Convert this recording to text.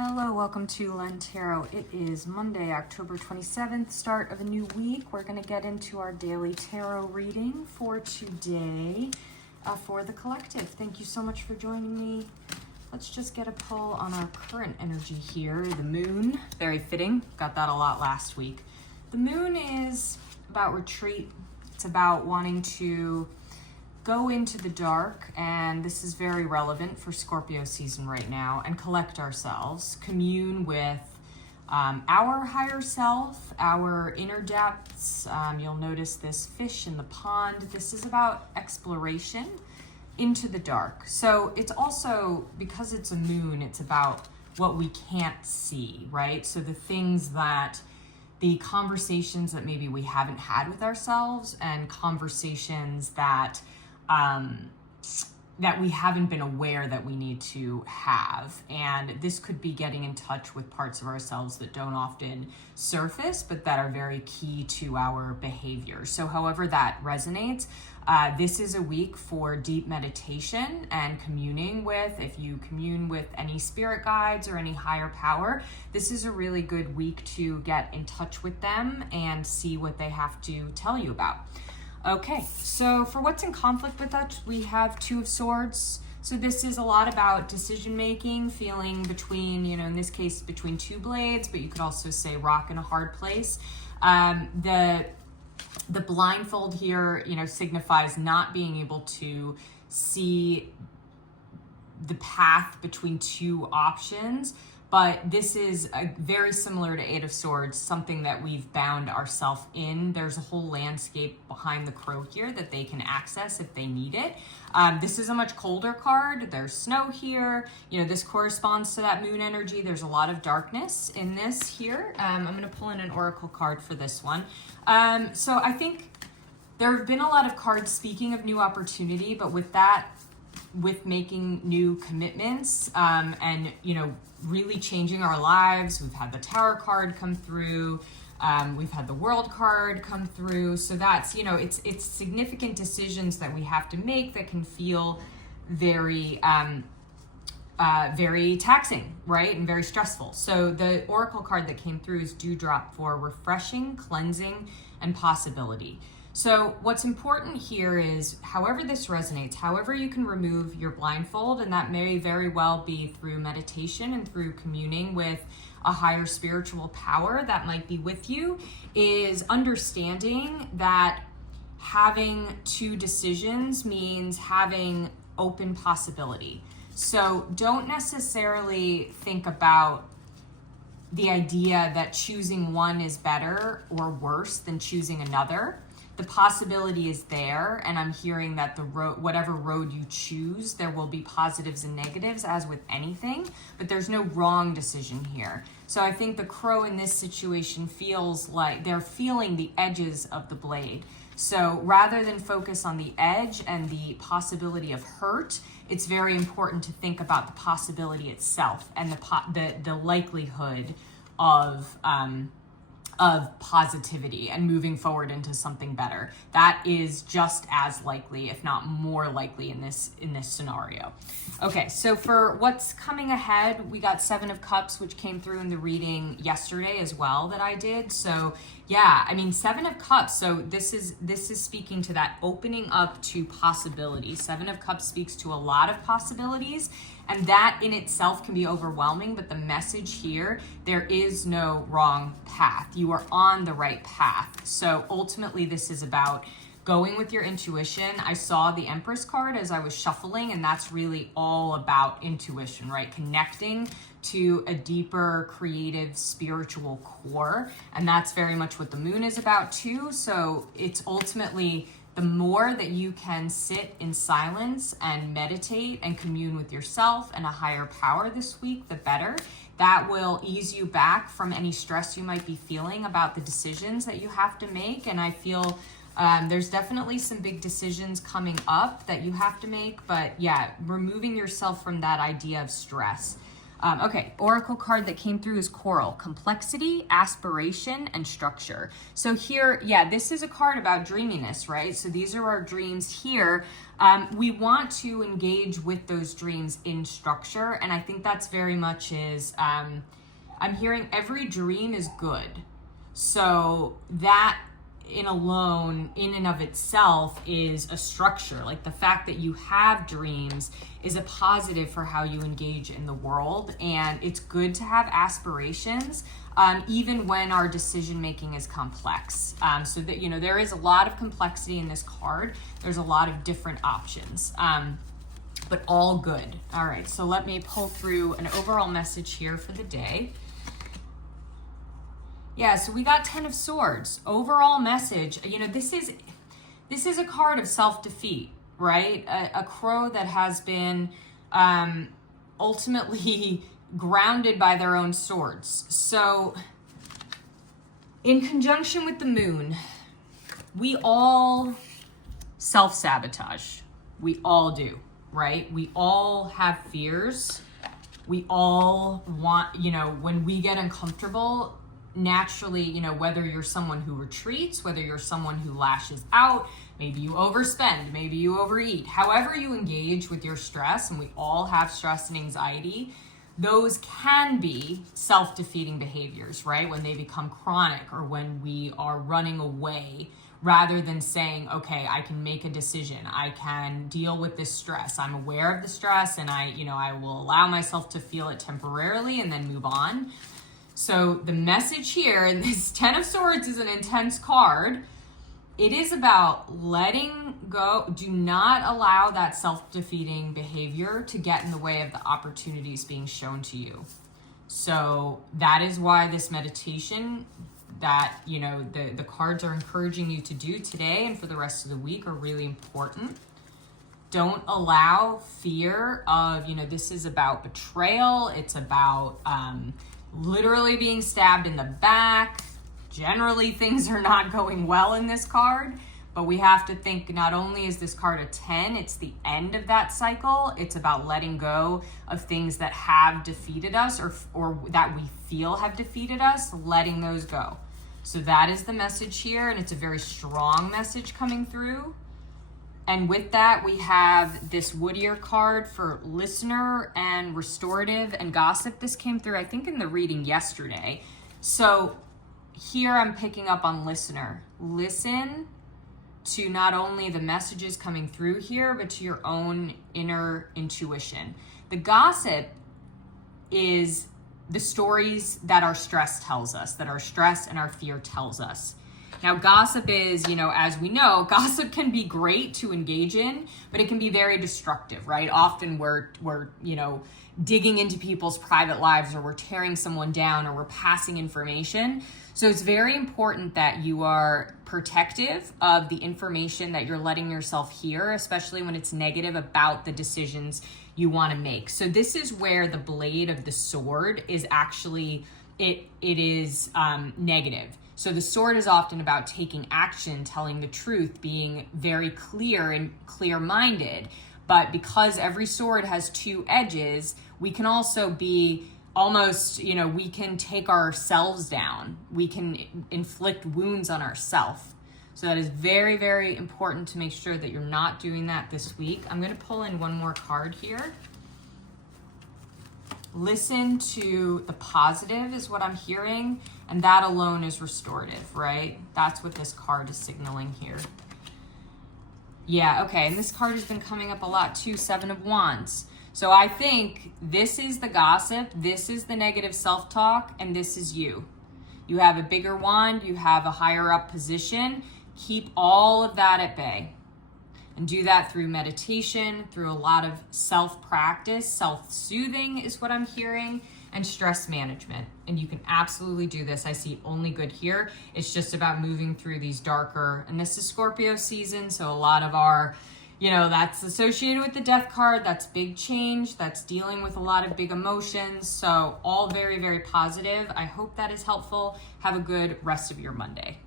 Hello, welcome to Len Tarot. It is Monday, October 27th, start of a new week. We're going to get into our daily tarot reading for today for the collective. Thank you so much for joining me. Let's just get a pull on our current energy here. The moon, very fitting. Got that a lot last week. The moon is about retreat. It's about wanting to go into the dark, and this is very relevant for Scorpio season right now, and collect ourselves, commune with our higher self, our inner depths. You'll notice this fish in the pond. This is about exploration into the dark. So it's also, because it's a moon, it's about what we can't see, right? So the conversations that maybe we haven't had with ourselves, and conversations that we haven't been aware that we need to have. And this could be getting in touch with parts of ourselves that don't often surface, but that are very key to our behavior. So however that resonates, this is a week for deep meditation and communing with, if you commune with any spirit guides or any higher power, this is a really good week to get in touch with them and see what they have to tell you about. Okay, so for what's in conflict with us, we have Two of Swords. So this is a lot about decision making, feeling between, in this case, between two blades, but you could also say rock in a hard place. The blindfold here, signifies not being able to see the path between two options. But this is very similar to Eight of Swords, something that we've bound ourselves in. There's a whole landscape behind the crow here that they can access if they need it. This is a much colder card. There's snow here. This corresponds to that moon energy. There's a lot of darkness in this here. I'm going to pull in an oracle card for this one. So I think there have been a lot of cards speaking of new opportunity, but with making new commitments and really changing our lives. We've had the Tower card come through. We've had the World card come through. So that's, it's significant decisions that we have to make that can feel very, very taxing, right? And very stressful. So the Oracle card that came through is Dewdrop for refreshing, cleansing, and possibility. So what's important here is, however this resonates, however you can remove your blindfold, and that may very well be through meditation and through communing with a higher spiritual power that might be with you, is understanding that having two decisions means having open possibility. So don't necessarily think about the idea that choosing one is better or worse than choosing another. The possibility is there, and I'm hearing that whatever road you choose, there will be positives and negatives, as with anything, but there's no wrong decision here. So I think the crow in this situation feels like they're feeling the edges of the blade. So rather than focus on the edge and the possibility of hurt, it's very important to think about the possibility itself and the likelihood of positivity and moving forward into something better. That is just as likely, if not more likely, in this scenario. Okay, so for what's coming ahead, we got Seven of Cups, which came through in the reading yesterday as well that I did. So yeah, Seven of Cups. So this is speaking to that opening up to possibility. Seven of Cups speaks to a lot of possibilities, and that in itself can be overwhelming, but the message here, there is no wrong path. You are on the right path. So ultimately, this is about going with your intuition. I saw the Empress card as I was shuffling, and that's really all about intuition, right? Connecting to a deeper, creative, spiritual core. And that's very much what the moon is about too. So it's ultimately, the more that you can sit in silence and meditate and commune with yourself and a higher power this week, the better. That will ease you back from any stress you might be feeling about the decisions that you have to make. And I feel there's definitely some big decisions coming up that you have to make. But yeah, removing yourself from that idea of stress. Okay, oracle card that came through is Coral. Complexity, aspiration, and structure. So here, yeah, this is a card about dreaminess, right? So these are our dreams here. We want to engage with those dreams in structure, and I think that's very much is, I'm hearing every dream is good. So that in and of itself is a structure. Like the fact that you have dreams is a positive for how you engage in the world, and it's good to have aspirations, even when our decision making is complex. So that, you know, there is a lot of complexity in this card. There's a lot of different options, but all good. All right, so let me pull through an overall message here for the day. Yeah, so we got 10 of Swords. Overall message, you know, this is a card of self-defeat, right? A crow that has been ultimately grounded by their own swords. So in conjunction with the moon, we all self-sabotage. We all do, right? We all have fears. We all want, you know, when we get uncomfortable, naturally, you know, whether you're someone who retreats, whether you're someone who lashes out, maybe you overspend, maybe you overeat, however you engage with your stress, and we all have stress and anxiety, those can be self-defeating behaviors, right? When they become chronic, or when we are running away rather than saying, okay, I can make a decision, I can deal with this stress, I'm aware of the stress, and I will allow myself to feel it temporarily and then move on. So the message here, and this 10 of Swords is an intense card, it is about letting go. Do not allow that self-defeating behavior to get in the way of the opportunities being shown to you. So that is why this meditation that, you know, the cards are encouraging you to do today and for the rest of the week are really important. Don't allow fear of, you know, this is about betrayal. It's about, literally being stabbed in the back. Generally, things are not going well in this card, but we have to think not only is this card a 10, it's the end of that cycle. It's about letting go of things that have defeated us or that we feel have defeated us, letting those go. So that is the message here, and it's a very strong message coming through. And with that, we have this Woodier card for listener and restorative and gossip. This came through, I think, in the reading yesterday. So here I'm picking up on listener. Listen to not only the messages coming through here, but to your own inner intuition. The gossip is the stories that our stress tells us, that our stress and our fear tells us. Now, gossip is, you know, as we know, gossip can be great to engage in, but it can be very destructive, right? Often we're, you know, digging into people's private lives, or we're tearing someone down, or we're passing information. So it's very important that you are protective of the information that you're letting yourself hear, especially when it's negative about the decisions you want to make. So this is where the blade of the sword is actually, it is negative. So the sword is often about taking action, telling the truth, being very clear and clear-minded. But because every sword has two edges, we can also be almost, you know, we can take ourselves down. We can inflict wounds on ourselves. So that is very, very important to make sure that you're not doing that this week. I'm going to pull in one more card here. Listen to the positive is what I'm hearing, and that alone is restorative, right? That's what this card is signaling here. Yeah, okay, and this card has been coming up a lot too, 7 of Wands. So I think this is the gossip, this is the negative self-talk, and this is you. You have a bigger wand, you have a higher up position. Keep all of that at bay. And do that through meditation, through a lot of self-practice. Self-soothing is what I'm hearing, and stress management. And you can absolutely do this. I see only good here. It's just about moving through these darker, and this is Scorpio season, so a lot of our, you know, that's associated with the death card. That's big change. That's dealing with a lot of big emotions. So all very, very positive. I hope that is helpful. Have a good rest of your Monday.